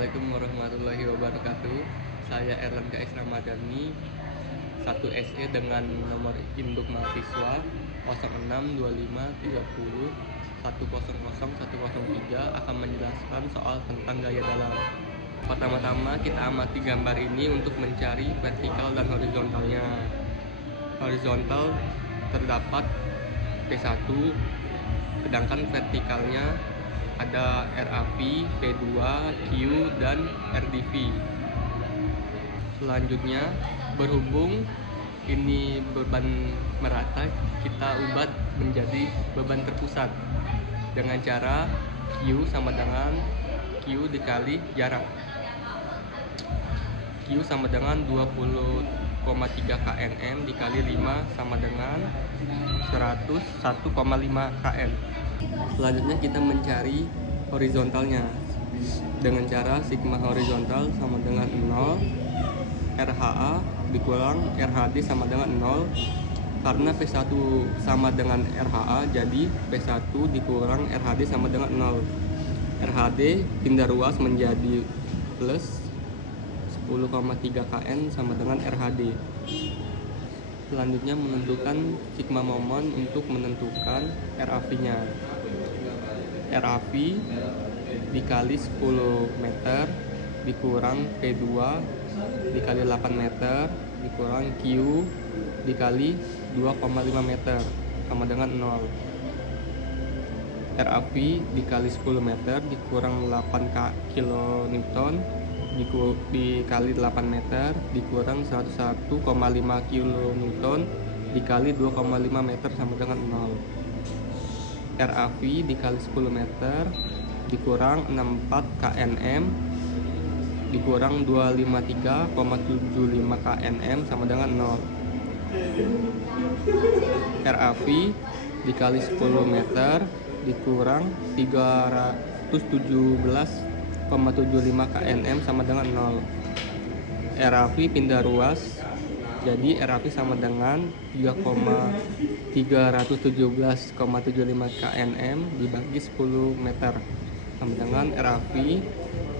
Assalamualaikum warahmatullahi wabarakatuh. Saya Erlan KS Ramadhani, 1 SE dengan nomor induk mahasiswa 062530100103 akan menjelaskan soal tentang gaya dalam. Pertama-tama kita amati gambar ini untuk mencari vertikal dan horizontalnya. Horizontal terdapat P1, sedangkan vertikalnya ada RAV, P2, Q, dan RDV. Selanjutnya, berhubung ini beban merata, kita ubah menjadi beban terpusat dengan cara Q sama dengan Q dikali jarak. Q sama dengan 20,3 kNm dikali 5 sama dengan 101,5 kN. Selanjutnya kita mencari horizontalnya dengan cara sigma horizontal sama dengan 0, RHA dikurang RHD sama dengan 0. Karena P1 sama dengan RHA, jadi P1 dikurang RHD sama dengan 0. RHD pindah ruas menjadi plus 10,3 kN sama dengan RHD. Selanjutnya menentukan sigma momen untuk menentukan RAV-nya. RAV dikali 10 meter dikurang P2 dikali 8 meter dikurang Q dikali 2,5 meter sama dengan 0. RAV dikali 10 meter dikurang 8 kN dikali 8 meter dikurang 101,5 kN dikali 2,5 meter sama dengan 0. RAV dikali 10 meter dikurang 64 kNm dikurang 253,75 kNm sama dengan 0. RAV dikali 10 meter dikurang 317,75 kNm sama dengan 0. RAV pindah ruas, jadi RAV sama dengan 3,317,75 kNm dibagi 10 meter sama dengan RAV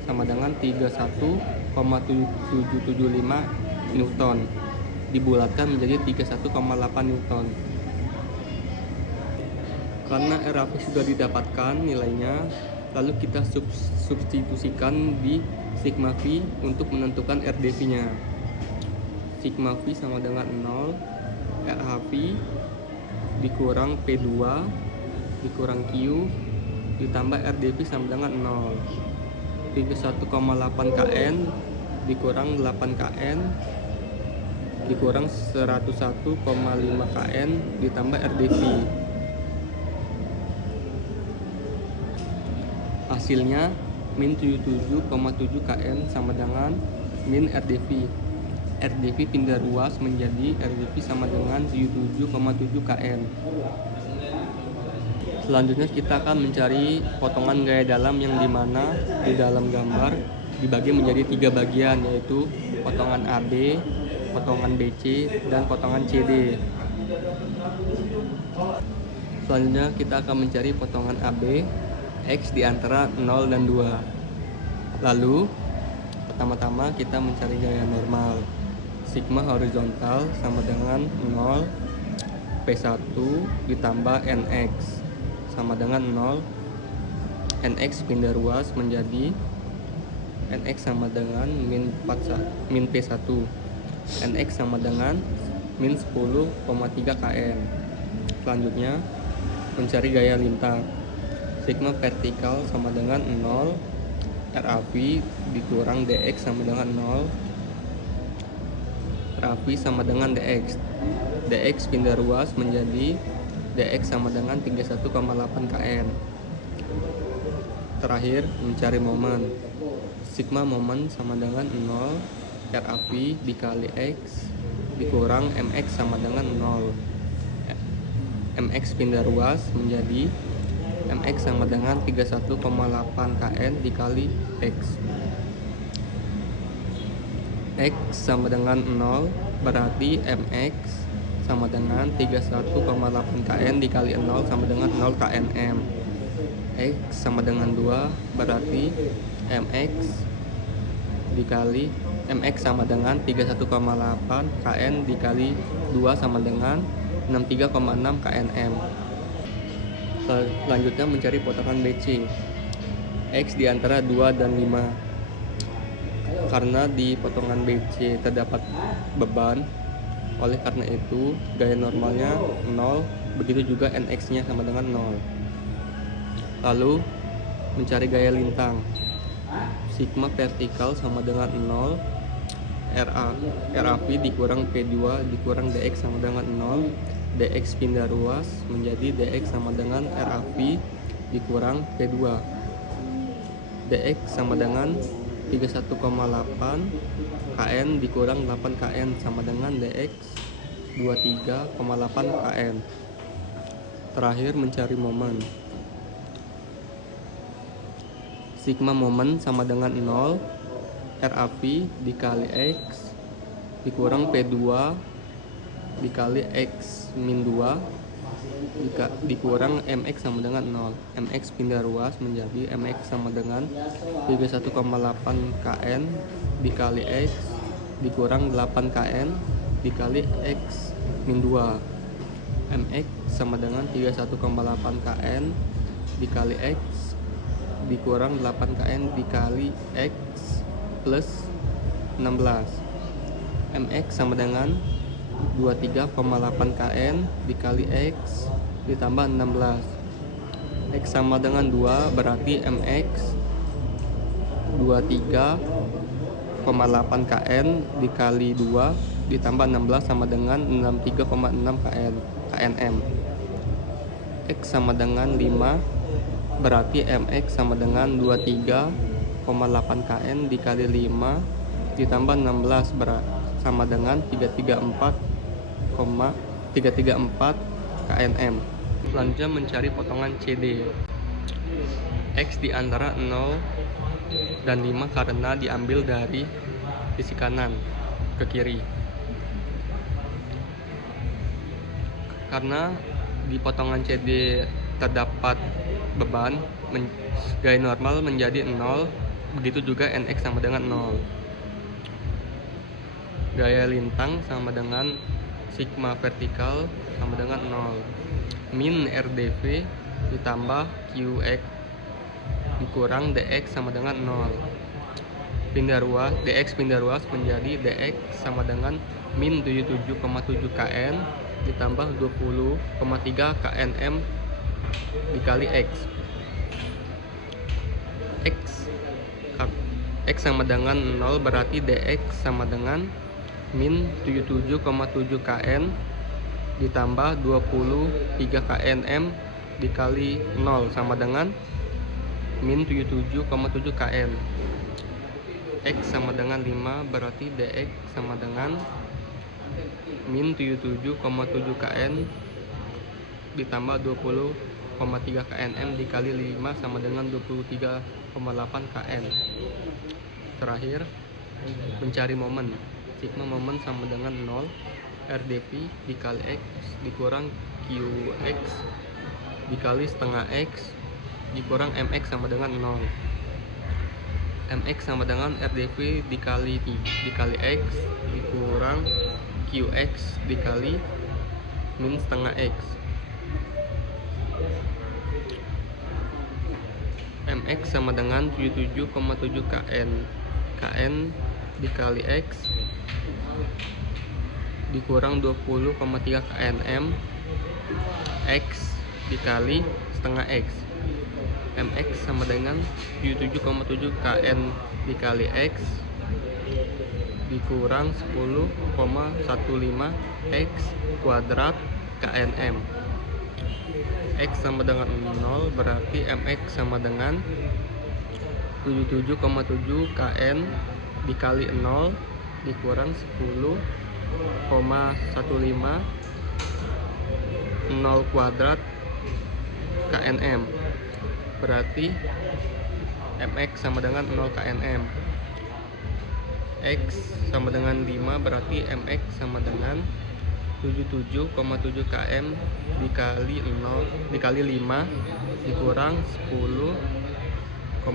sama dengan 31,775 Newton dibulatkan menjadi 31,8 Newton. Karena RAV sudah didapatkan nilainya, lalu kita substitusikan di sigma V untuk menentukan RDV-nya. Sigma V sama dengan 0, RHV dikurang P2 dikurang Q ditambah RDV sama dengan 0. 31,8 kN dikurang 8 kN dikurang 101,5 kN ditambah RDV. Hasilnya min 77,7 kN sama dengan min RDV. RDV pindah ruas menjadi RDV sama dengan 77,7 kN. Selanjutnya kita akan mencari potongan gaya dalam yang dimana di dalam gambar dibagi menjadi 3 bagian, yaitu potongan AB, potongan BC, dan potongan CD. Selanjutnya kita akan mencari potongan AB X di antara 0 dan 2. Lalu pertama-tama kita mencari gaya normal. Sigma horizontal sama dengan 0 P1 ditambah NX sama dengan 0. NX pindah ruas menjadi NX sama dengan min P1. NX sama dengan min 10,3 kN. Selanjutnya mencari gaya lintang. Sigma vertikal sama dengan 0, RAV dikurang DX sama dengan 0. RAV sama dengan DX. DX pindah ruas menjadi DX sama dengan 31,8 kN. Terakhir mencari momen. Sigma momen sama dengan 0, RAV dikali X dikurang MX sama dengan 0. MX pindah ruas menjadi MX sama dengan 31,8 kN dikali X. X sama dengan 0, berarti MX sama dengan 31,8 kN dikali 0 sama dengan 0 kNm. X sama dengan 2, berarti MX dikali mx sama dengan 31,8 kn dikali 2 sama dengan 63,6 knm. Selanjutnya mencari potongan BC X di antara 2 dan 5. Karena di potongan BC terdapat beban, oleh karena itu gaya normalnya 0, begitu juga NX-nya sama dengan 0. Lalu mencari gaya lintang. Sigma vertikal sama dengan 0, RAV dikurang P2 dikurang DX sama dengan 0, DX pindah ruas menjadi DX sama dengan RAV dikurang P2. DX sama dengan 31,8 kN dikurang 8 kN sama dengan DX 23,8 kN. Terakhir mencari momen. Sigma momen sama dengan 0, RAV dikali X dikurang P2 dikali X min 2 dikurang MX sama dengan 0. MX pindah ruas menjadi MX sama dengan 31,8 kN dikali X dikurang 8 kN dikali X min 2. MX sama dengan 31,8 kN dikali X dikurang 8 kN dikali X plus 16. MX sama dengan 23,8 kN dikali X ditambah 16. X sama dengan 2 berarti MX 23,8 kN dikali 2 ditambah 16 sama dengan 63,6 kNm. X sama dengan 5 berarti MX sama dengan 23,8 kN dikali 5 ditambah 16 sama dengan 334 kNm. Selanjutnya mencari potongan CD. X di antara 0 dan 5 karena diambil dari sisi kanan ke kiri. Karena di potongan CD terdapat beban, gaya normal menjadi 0, begitu juga NX sama dengan 0. Gaya lintang sama dengan sigma vertikal sama dengan 0. Min RDV ditambah QX dikurang DX sama dengan 0. DX pindah ruas menjadi DX sama dengan min 77,7 kN ditambah 20,3 kNm dikali X. X sama dengan 0 berarti DX sama dengan min 77,7 kN ditambah 23 kNm dikali 0 sama dengan min 77,7 kN. X sama dengan 5 berarti DX sama dengan min 77,7 kN ditambah 20,3 kNm dikali 5 sama dengan 23,8 kN. Terakhir mencari momen. Sigma momen sama dengan 0, RDV dikali X dikurang QX dikali setengah X dikurang MX sama dengan 0. MX sama dengan RDV dikali X dikurang QX dikali min setengah X. MX sama dengan 77,7 kN dikali X dikurang 20,3 kNm X dikali setengah X. MX sama dengan 77,7 kN dikali X dikurang 10,15 X kuadrat kNm. X sama dengan 0 berarti MX sama dengan 77,7 kN dikali 0 dikurang 10,15 0 kuadrat kNm berarti MX sama dengan 0 kNm. X sama dengan 5 berarti MX sama dengan 77,7 km dikali 0 dikali 5 dikurang 10,15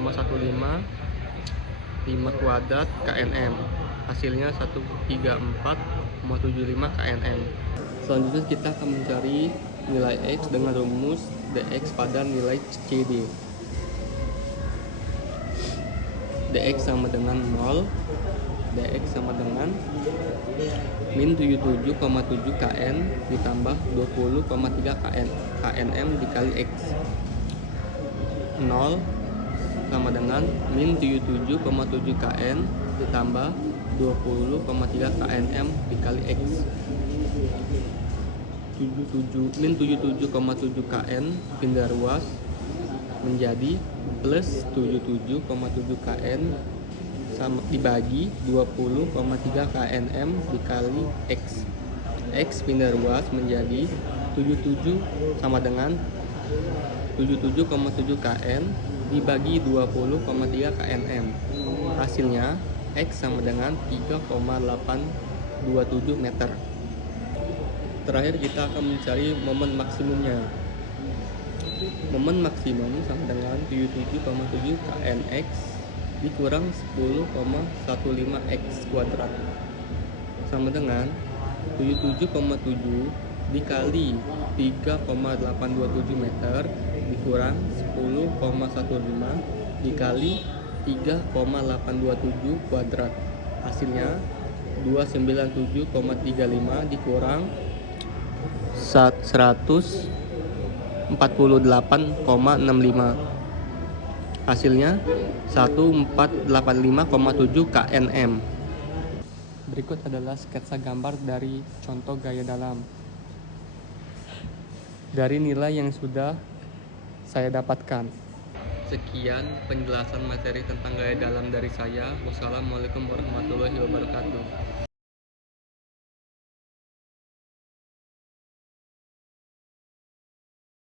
5 kuadrat knm. Hasilnya 134,75 knm. Selanjutnya kita akan mencari nilai X dengan rumus dx pada nilai CD. dx sama dengan 0, dx sama dengan min 77,7 kn ditambah 20,3 knm dikali X. 0 sama dengan min 77,7 kn ditambah 20,3 knm dikali X. Min 77,7 kn pindah ruas menjadi plus 77,7 kn sama dibagi 20,3 knm dikali X. X pindah ruas menjadi 77 sama dengan 77,7 kn dibagi 20,3 knm. Hasilnya X sama dengan 3,827 meter. Terakhir kita akan mencari momen maksimumnya. Momen maksimum sama dengan 77,7 knx dikurang 10,15 x kuadrat sama dengan 77,7 dikali 3,827 meter dikurang 10,15 dikali 3,827 kuadrat. Hasilnya 297,35 dikurang 148,65. Hasilnya 1485,7 knm. Berikut adalah sketsa gambar dari contoh gaya dalam. Dari nilai yang sudah saya dapatkan. Sekian penjelasan materi tentang gaya dalam dari saya. Wassalamualaikum warahmatullahi wabarakatuh.